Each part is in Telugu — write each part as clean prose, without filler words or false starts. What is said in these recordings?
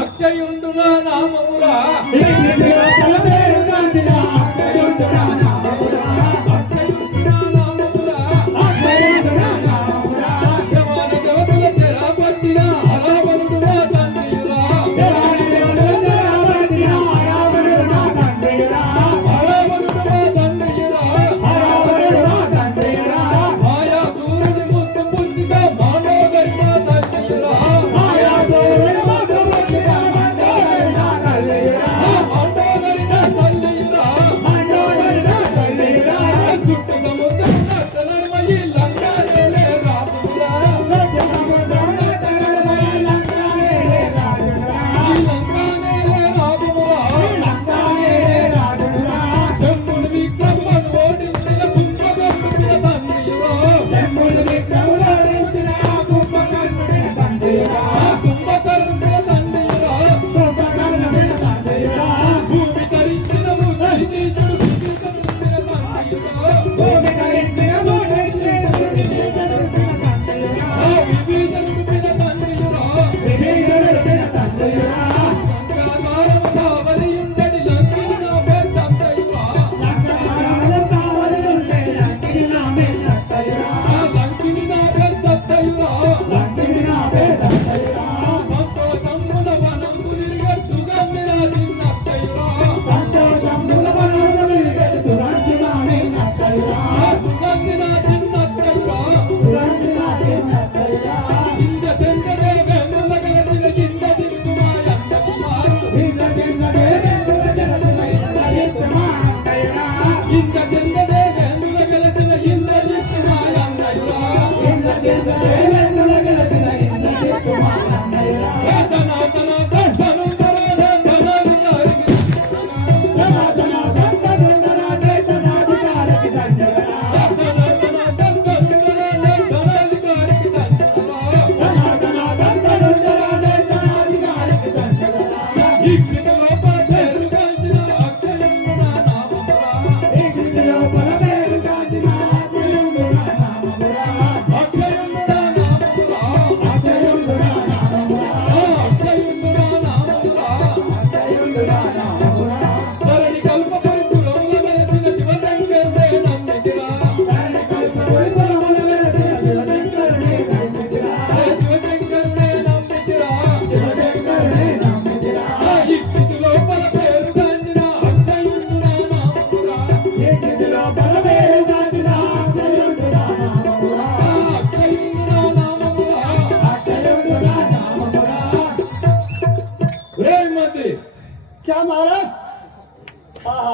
అక్షయుండునా నామమురా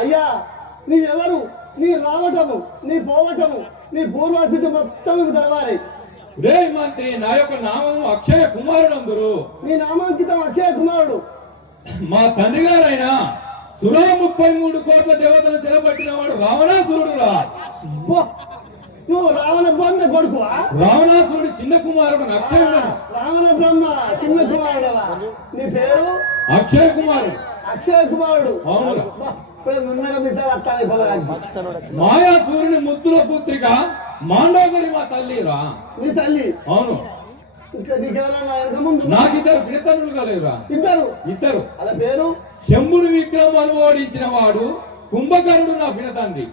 అయ్యా నీవెవరు, నీ రావటము, నీ పోవటము, నీ పూర్వస్థితి మొత్తం తెలవాలి. రే మంత్రి, నా యొక్క నామము అక్షయ కుమారుడు అందరు. నీ నామాంకితం అక్షయ కుమారుడు. మా తండ్రి గారైన సురా 33 కోట్ల దేవతలు చెలబట్టిన వాడు రావణాసురుడు రా. నువ్వు రావణ బ్రహ్మ కొడుకువా? రావణాసురుడు చిన్న కుమారుడు అక్షయుడు. రావణ బ్రహ్మ చిన్న కుమారుడవా? నీ పేరు అక్షయ కుమారుడు. అక్షయ కుమారుడు. అవును. మాయా సూర్యుని ముద్దుల పుత్రిక మాండోదరి మా తల్లి రా. నీ తల్లి? అవును. నాకు ఇద్దరు పినతండ్రులు కలేరా. ఇద్దరు. అలా పేరు శంభుని విక్రమను ఓడించిన వాడు కుంభకర్ణుడు నా పినతండ్రి.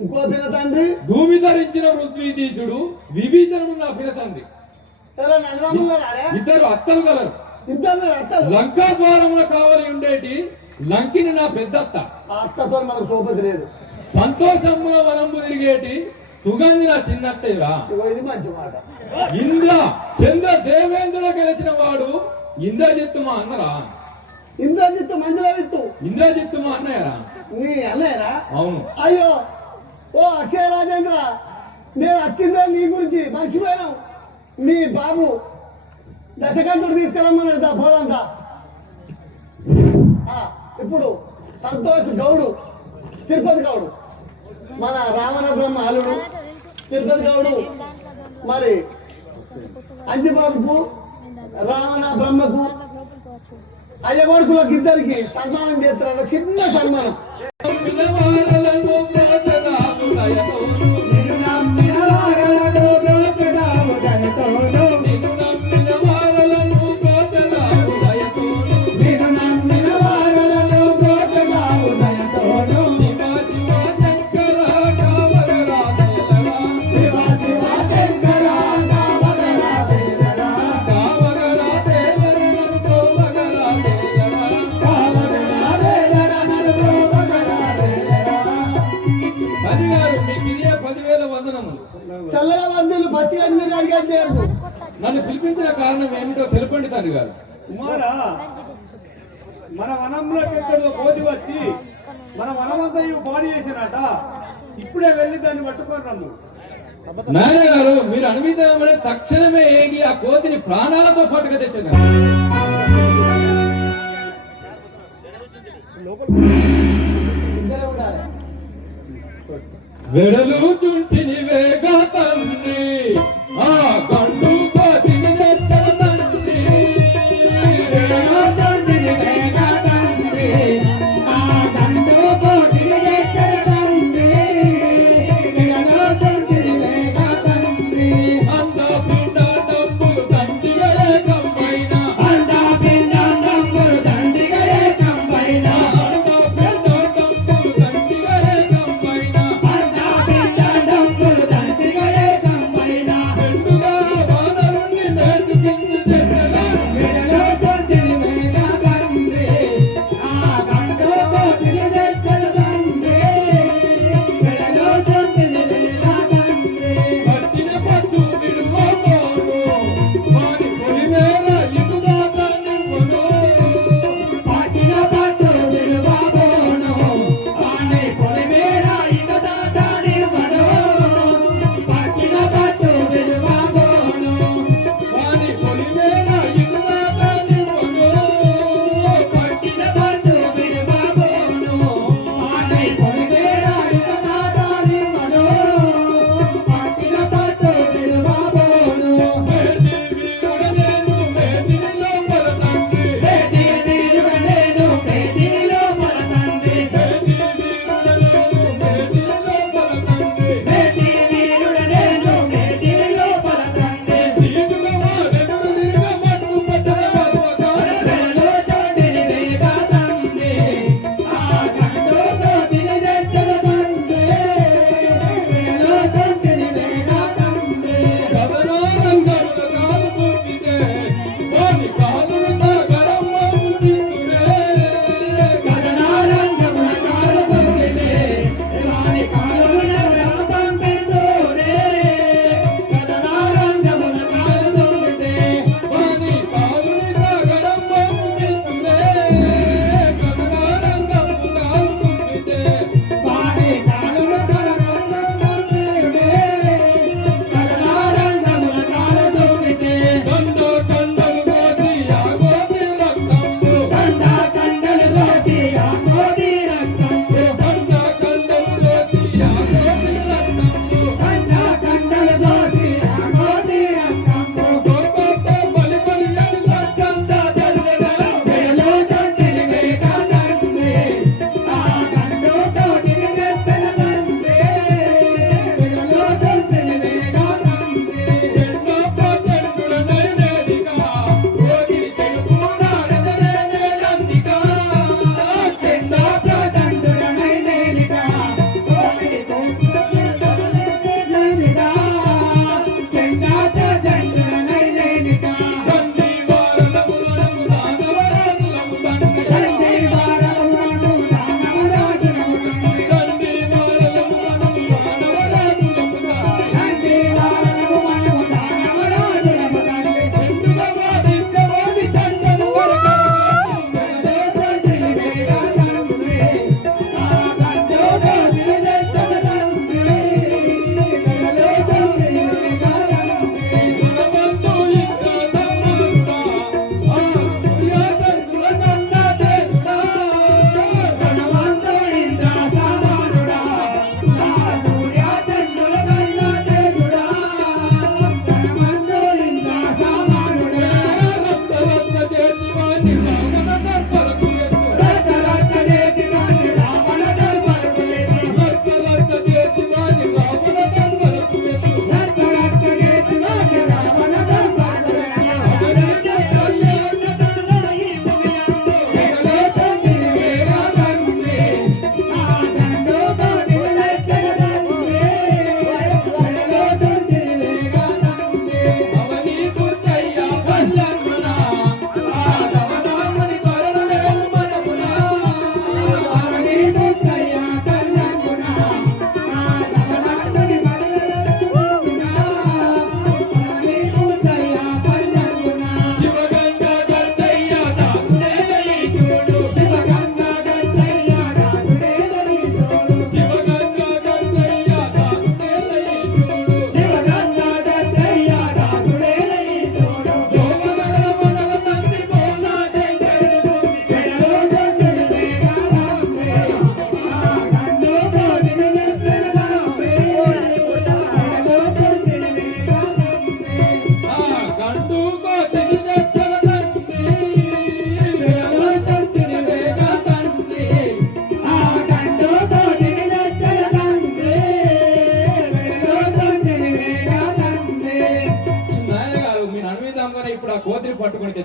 ఇంకో పినతండ్రి భూమి ధరించిన ఋత్వీదీశుడు విభీషణుడు నా పినతండ్రి. ఇద్దరు అత్తలు కలరు. లంకా ద్వారముల కావలి ఉండేటి లంకిని నా పెద్దత్త. అత్తతో మనకు సోపతి లేదు. సంతోషముల వనంబు తిరిగేటి సుగంధి నా చిన్నత్తయ్యరా. ఇది మంచి మాట. ఇంద్ర చంద్ర దేవేంద్రుడు గెలిచిన వాడు ఇంద్రజిత్తు మా అన్నరా. ఇంద్రజిత్తు మంజులజిత్తు. ఇంద్రజిత్తు మా అన్నయ్యరా. నీ అన్నయ్యరా? అవును. అయ్యో ఓ అక్షయ రాజేంద్ర, నేను వచ్చిందే నీ గురించి మర్చిపోయాను. మీ బాబు దశకంఠుడు తీసుకెళ్ళమన్నాడు. పోదంతా. ఇప్పుడు సంతోష్ గౌడు, తిరుపతి గౌడు, మన రావణ బ్రహ్మ అల్లుడు తిరుపతి గౌడు మరి అంజిబాబుకు రావణ బ్రహ్మకు అయ్యగోడుకులకు ఇద్దరికి సన్మానం చేస్తున్నాడు. చిన్న సన్మానం. నన్ను పిలిపించిన కారణం ఏమిటో తెలుపండి తండ్రి గారు. కుమారా, మన వనంలో ఎక్కడో కోతి వచ్చి మన వనమంతా బాడీ చేసినట. ఇప్పుడే వెళ్ళి దాన్ని పట్టుకొని రమ్ము. నాయన గారు, మీరు అనుమతి తక్షణమే ఏగి ఆ కోతిని ప్రాణాలతో పాటుగా తెచ్చారు. ఇద్దరే ఉండాలి. వెడలు చుంటిని వేగా తండ్రి, ఆ కండు కోతిని తెచ్చల తండ్రి. వెడలు చుంటిని వేగా తండ్రి, ఆ కండు కోతిని తెచ్చల తండ్రి. వెడలు చుంటిని వేగా తండ్రి, అంద పిండ డబ్బులు తండ్రిగా ఏకమైన, అంద పిండ డబ్బులు తండ్రిగా ఏకమైన, అంద పిండ డబ్బులు తండ్రిగా ఏకమైన, అంద పిండ డబ్బులు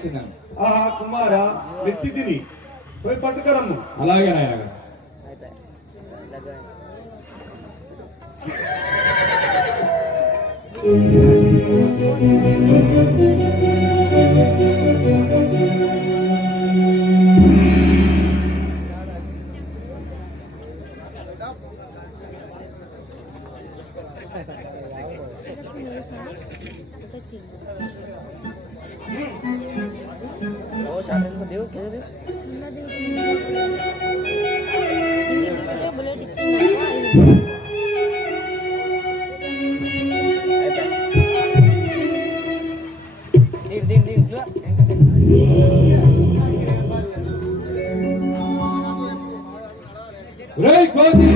వచ్చిందని. ఆహా కుమార వ్యక్తి తిని పోయి పట్టుకరమ్ము. అలాగే నాయన గారు. बुलेट इच्छा రేయ్ కోతి,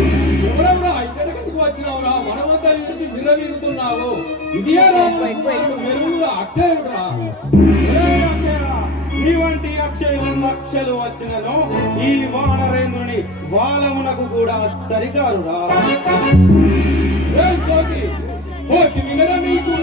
ఎవరెవరో ఇక్కడికి వచ్చినావురా? మనమంతా నుంచి విరవీగుతున్నావు. ఇదే మెరుగుగా అక్షయుడురా. నీ వంటి అక్షయులు లక్షలు వచ్చినను ఈ వానరేంద్రుని వాలమునకు కూడా సరికారురా. రేయ్ కోతి, కోతి వినరా నీకు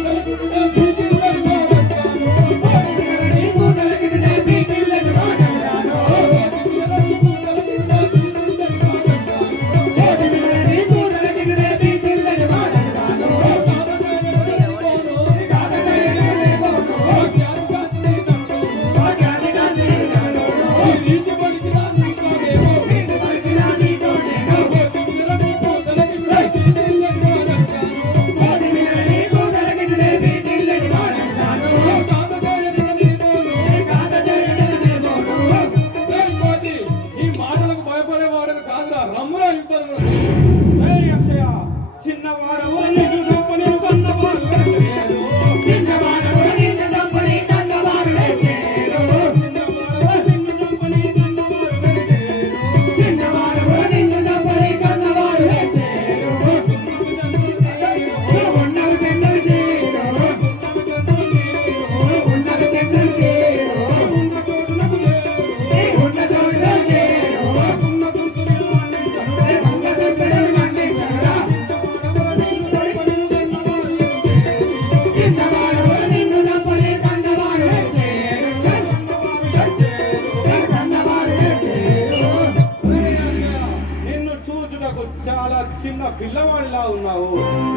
చాలా చిన్న పిల్లవాడిలా ఉన్నావు.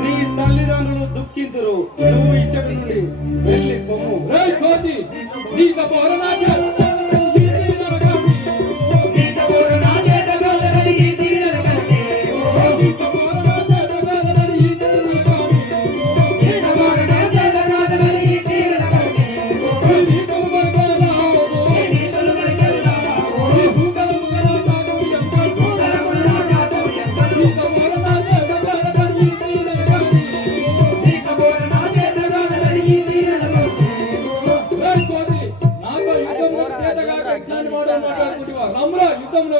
నీ తల్లిదండ్రులు దుఃఖించరు. నువ్వు ఇచ్చటి నుండి వెళ్ళి పొమ్ము. రేయ్ కోతి, నీకు పోరనాచారు రమ్మురా యుద్ధంలో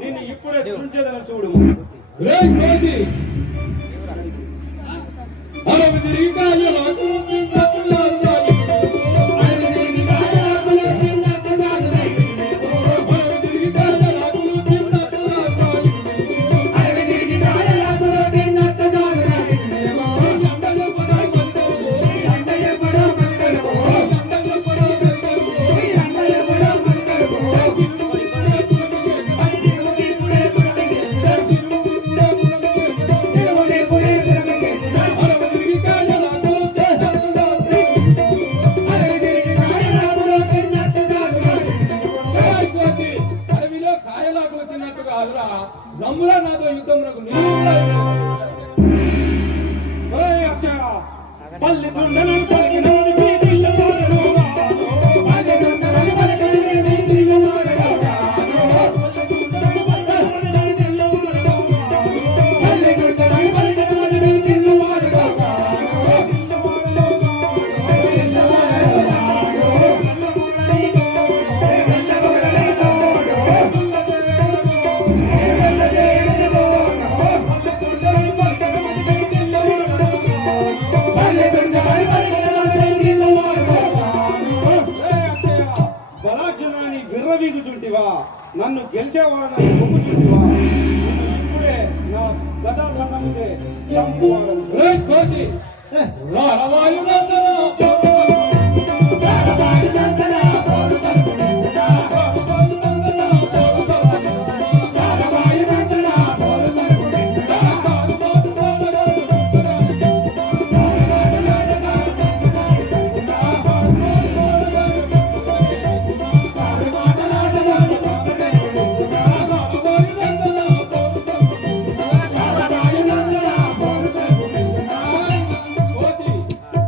నిన్ను ఇప్పుడే తుంచెదను చూడు. రేయ్ కోతి, రమ్మురా నాతో యుద్ధమునకు నీవు కూడా ఒరేయ్ అక్షయ, పల్లి దుండలను పలికినోడి వీధిలో వాడను. పల్లి దుండలను పలికినోడి వీధిలో వాడను. పల్లి దుండలను పలికినోడి వీధిలో వాడను. బలార్జునాన్ని విర్రవీగుచుంటివా, నన్ను గెలిచేవాడని ఒప్పుచుంటివా? నిన్ను ఇప్పుడే నా గదాబంధముతే చంపువాడను. రే కోటి రారవాయునందన కోటి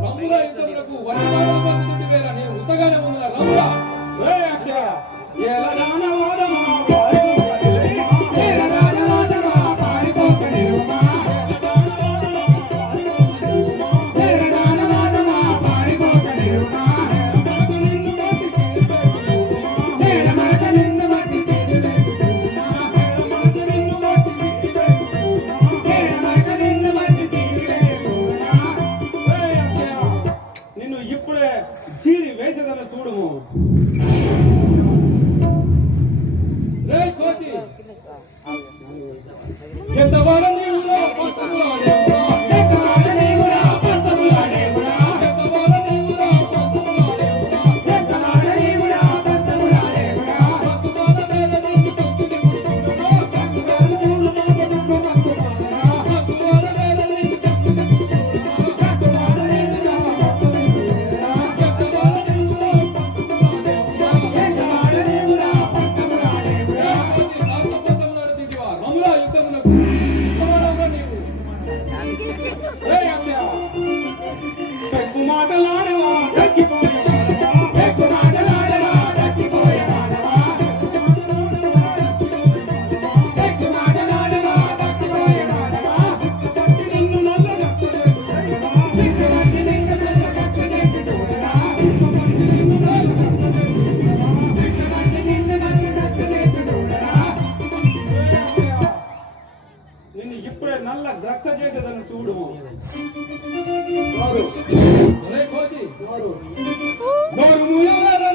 రమ్మురా యుద్ధమునకు వనమాలను పంపుతుంది వేరా నేను ఉత్తగానే ఉన్న రమ్మురా. ఒరేయ్ అక్షయ, ఏలరానవాదమా పారిపోకనిలేమా? ఏలరానవాదమా పారిపోకనిలేమా? ఏలరానవాదమా పారిపోకనిలేమా? ఏలమరక నిన్ను మట్టి తీసివేయునా? ఏలమరక నిన్ను మట్టి తీసివేయునా? ఒరేయ్ అక్షయ, నిన్ను ఇప్పుడే చీరి వేసేదన చూడుము. రే కోటి ఎంతవాడ నీవురా పంతములాడేవురా. ఎంతవాడ నీవురా పంతములాడేవురా. ఎంతవాడ నీవురా పంతములాడేవురా. ఎంతవాడ నీవురా పంతములాడేవురా. పంతుమాల నేల నిన్ను తొక్కిని ముట్టుకురా. పంతుమాల నేల నిన్ను తొక్కిని ముట్టుకురా. ఎంతవాడ నీవురా పంతములాడేవురా. ఎంతవాడ నీవురా పంతములాడేవురా. పంతములాడుతుంటివా రమ్మురా యుద్ధమునకు ఉత్తగానే నీవు. ఏయ్ అక్షయ, పెక్కు మాటలాడవా తగ్గిపోయే మానవా. పెక్కు మాటలాడవా తగ్గిపోయే మానవా. పెక్కు మాటలాడవా తగ్గిపోయే మానవా. పట్టి నిన్ను నల్ల గట్టు చేసి చూడరా. పట్టి నిన్ను నల్ల గట్టు చేసి చూడరా. పట్టి నిన్ను నల్ల గట్టు చేసి చూడరా. పట్టి నిన్ను నల్ల గట్టు చేసి చూడరా. ఏయ్ అక్షయ, నిన్ను ఇప్పుడే నల్ల గ్రక్క చేసేదని చూడుము. వారు రే కోటి వారు నోరు మూయరా